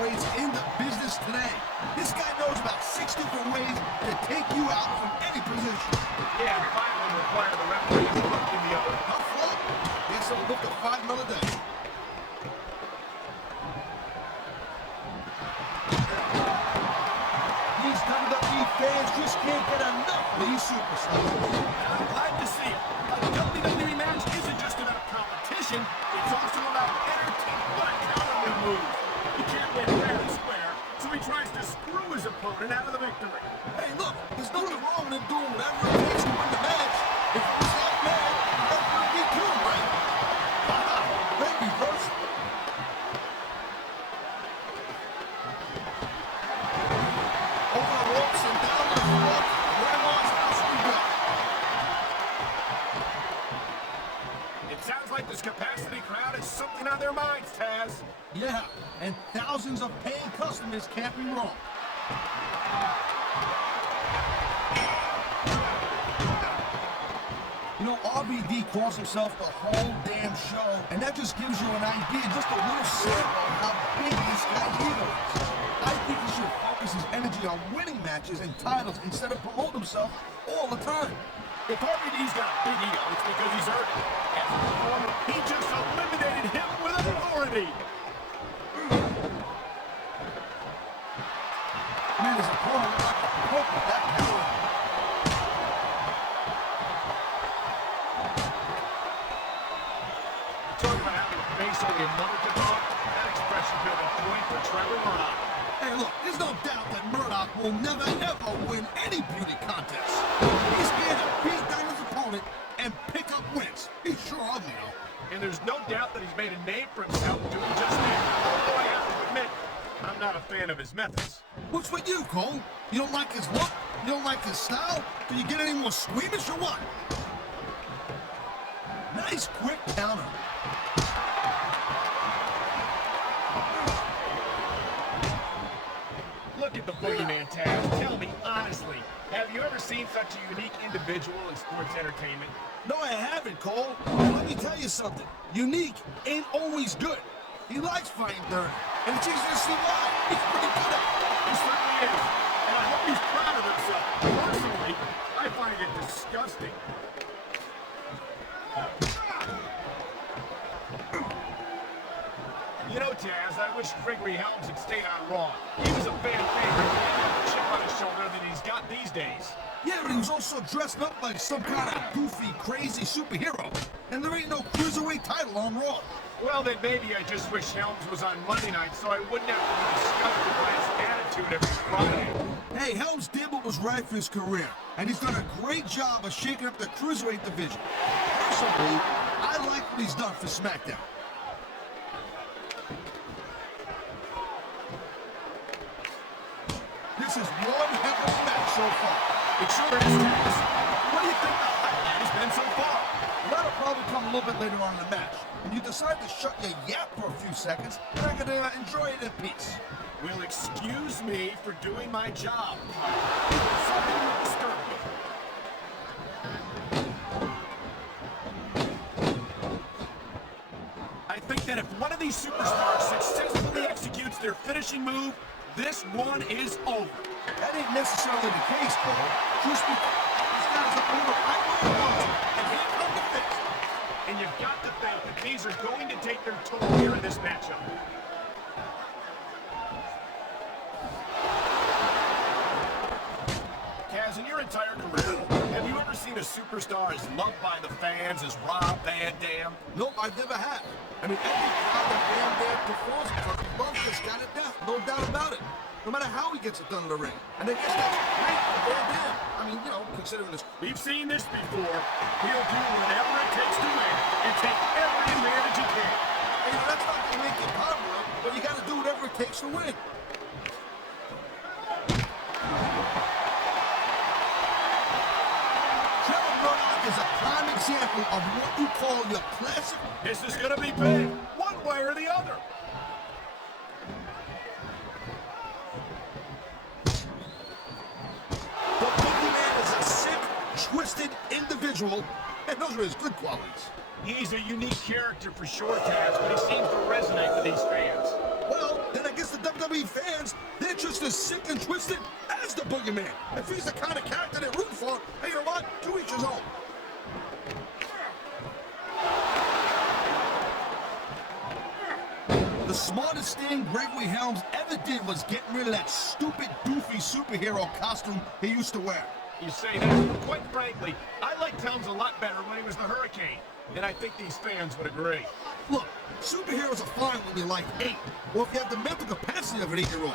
heavyweights in the business today. This guy knows about 6 different ways to take you out from any position. Yeah, and 5 of them require the referee to look in the other. How flop? Guess I'll look at 5 another day. These WWE fans just can't get enough of these superstars. I'm glad to see it. A WWE match isn't just about competition, it's also about entertainment. What a counter move. He can't win fair and square, so he tries to screw his opponent out of the victory. Hey, look, there's nothing wrong with him doing whatever it takes to win the match. If it was that bad, that would be too, right? Haha, maybe first. Over the ropes and down the floor. Grandma's house we go. It sounds like this capacity crowd has something on their minds, Taz. Yeah, and thousands of paying customers can't be wrong. You know, RVD calls himself the whole damn show, and that just gives you an idea, just a little sample of how big this guy's ego is. I think he should focus his energy on winning matches and titles instead of promoting himself all the time. If RVD's got a big ego, it's because he's earned it. As a performer, he just eliminated him with authority. Man, his opponent like a poke with that power. Talking about having a face only a mother can hug, that expression could have been coined for Trevor Murdock. Hey, look, there's no doubt that Murdock will never, ever win any beauty contest. He's here to beat down his opponent and pick up wins. He's sure ugly, though. And there's no doubt that he's made a name for himself doing just that. Although I have to admit, I'm not a fan of his methods. What's with you, Cole? You don't like his look? You don't like his style? Do you get any more squeamish or what? Nice quick counter. Look at the Boogeyman, Taz. Tell me honestly, have you ever seen such a unique individual in sports entertainment? No, I haven't, Cole. But let me tell you something. Unique ain't always good. He likes fighting dirty, and it's easy to see why. He's pretty good at it. He certainly is. And I hope he's proud of himself. Personally, I find it disgusting. You know, Taz, I wish Gregory Helms had stayed on Raw. He was a fan favorite. He had a chip on his shoulder that he's got these days. Yeah, but he was also dressed up like some kind of goofy, crazy superhero. And there ain't no cruiserweight title on Raw. Well, then maybe I just wish Helms was on Monday night so I wouldn't have to be disgusted by his attitude every Friday. Hey, Helms did what was right for his career, and he's done a great job of shaking up the cruiserweight division. Personally, I like what he's done for SmackDown. This is one heck of a match so far. It sure is, Taz. What do you think the highlight has been so far? That'll probably come a little bit later on in the match. When you decide to shut your yap for a few seconds, and I can enjoy it in peace. Will excuse me for doing my job. Something will disturb me. I think that if one of these superstars successfully executes their finishing move, this one is over. That ain't necessarily the case, Cole. Just because this guy's up over right where he wants it, and here come the fix. And you've got to think that these are going to take their toll here in this matchup. Kaz, in your entire career, have you ever seen a superstar as loved by the fans as Rob Van Dam? Nope, I've never had. I mean, every crowd that Van Dam performs in front of loves this guy to death, no doubt about it. No matter how he gets it done in the ring. And I guess that's great for Van Dam. I mean, you know, considering this. We've seen this before. He'll do whatever it takes to win and take every advantage he can. Hey, that's not going to make you popular, but you got to do whatever it takes to win. Trevor Murdock is a prime example of what you call your classic. This is going to be big, one way or the other. The Boogeyman is a sick, twisted individual, and those are his good qualities. He's a unique character for sure, Taz, but he seems to resonate with these fans. Well, then I guess the WWE fans, they're just as sick and twisted as the Boogeyman. If he's the kind of character they root for, hey, you know what? To each his own. The smartest thing Gregory Helms ever did was getting rid of that stupid, doofy superhero costume he used to wear. You say that? Quite frankly, I liked Helms a lot better when he was the Hurricane, and I think these fans would agree. Look, superheroes are fine when you're like 8, or if you have the mental capacity of an 8-year-old.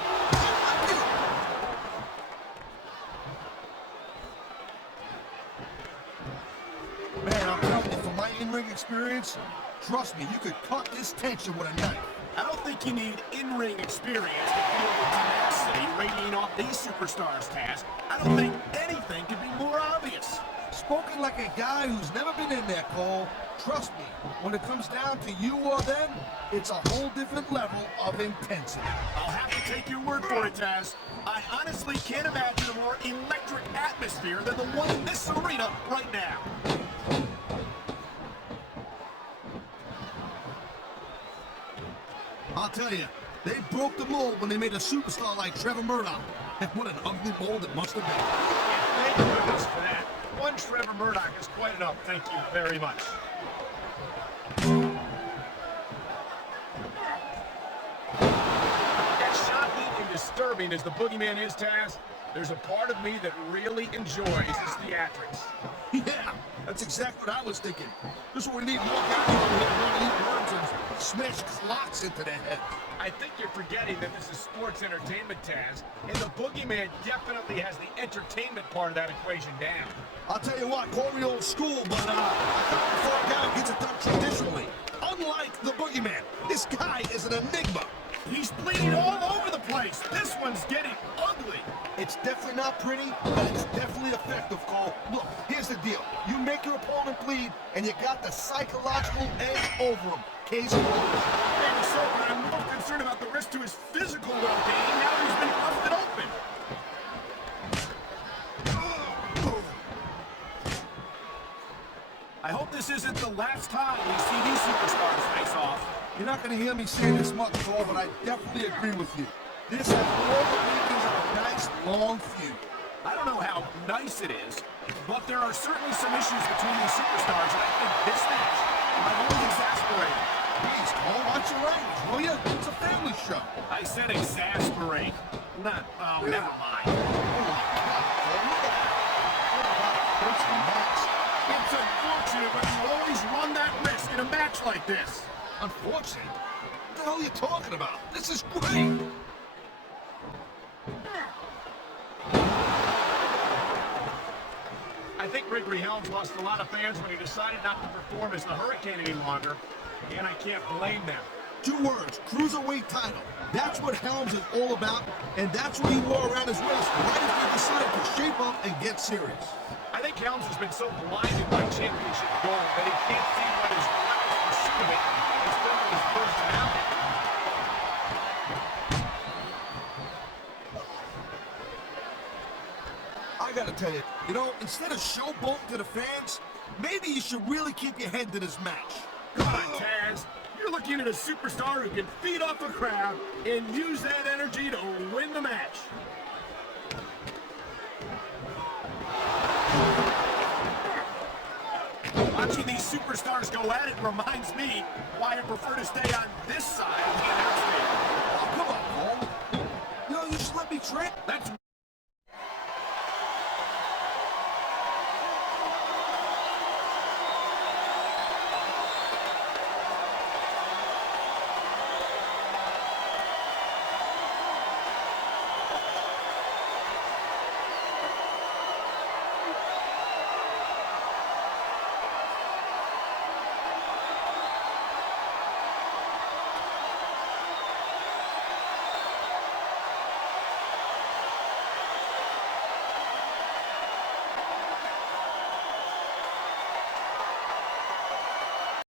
Man, I'm telling you, from my in-ring experience, trust me, you could cut this tension with a knife. I don't think you need in-ring experience to feel the tenacity radiating off these superstars, Taz. I don't think anything could be more obvious. Spoken like a guy who's never been in there, Cole. Trust me, when it comes down to you or them, it's a whole different level of intensity. I'll have to take your word for it, Taz. I honestly can't imagine a more electric atmosphere than the one in this arena right now. I'll tell you, they broke the mold when they made a superstar like Trevor Murdock. And what an ugly mold it must have been. Thank goodness for that. One Trevor Murdock is quite enough. Thank you very much. As shocking and disturbing as the Boogeyman is, Taz, there's a part of me that really enjoys his theatrics. Yeah, that's exactly what I was thinking. This is what we need more guys who want to eat worms and smash clocks into their heads. I think you're forgetting that this is sports entertainment, Taz, and the Boogeyman definitely has the entertainment part of that equation down. I'll tell you what, call me old school, but I thought before a guy gets it done traditionally. Unlike the Boogeyman, this guy is an enigma. He's bleeding all over the place. This one's getting ugly. It's definitely not pretty, but it's definitely effective, Cole. Look, here's the deal. You make your opponent bleed, and you got the psychological edge over him. Case closed. Maybe so, but I'm more concerned about the risk to his physical well-being now that he's been busted open. I hope this isn't the last time we see these superstars face off. You're not going to hear me say this much, Cole, but I definitely agree with you. This has all the makings of a nice, long feud. I don't know how nice it is, but there are certainly some issues between these superstars, and I think this match might only exasperate. Please, Cole, watch your language, will you? It's a family show. I said exasperate. Not, oh, never mind. It's unfortunate, but you always run that risk in a match like this. Unfortunate? What the hell are you talking about? This is great! I think Gregory Helms lost a lot of fans when he decided not to perform as the Hurricane any longer, and I can't blame them. 2 words, cruiserweight title. That's what Helms is all about, and that's what he wore around his waist right as he decided to shape up and get serious. I think Helms has been so blinded by championship gold that he can't see what his reckless pursuit of it has done to his personality. I gotta tell you, instead of showboating to the fans, maybe you should really keep your head to this match. Come on, Taz. You're looking at a superstar who can feed off a crowd and use that energy to win the match. Watching these superstars go at it reminds me why I prefer to stay on this side of the announce table. Oh, come on, Cole. You should let me train. That's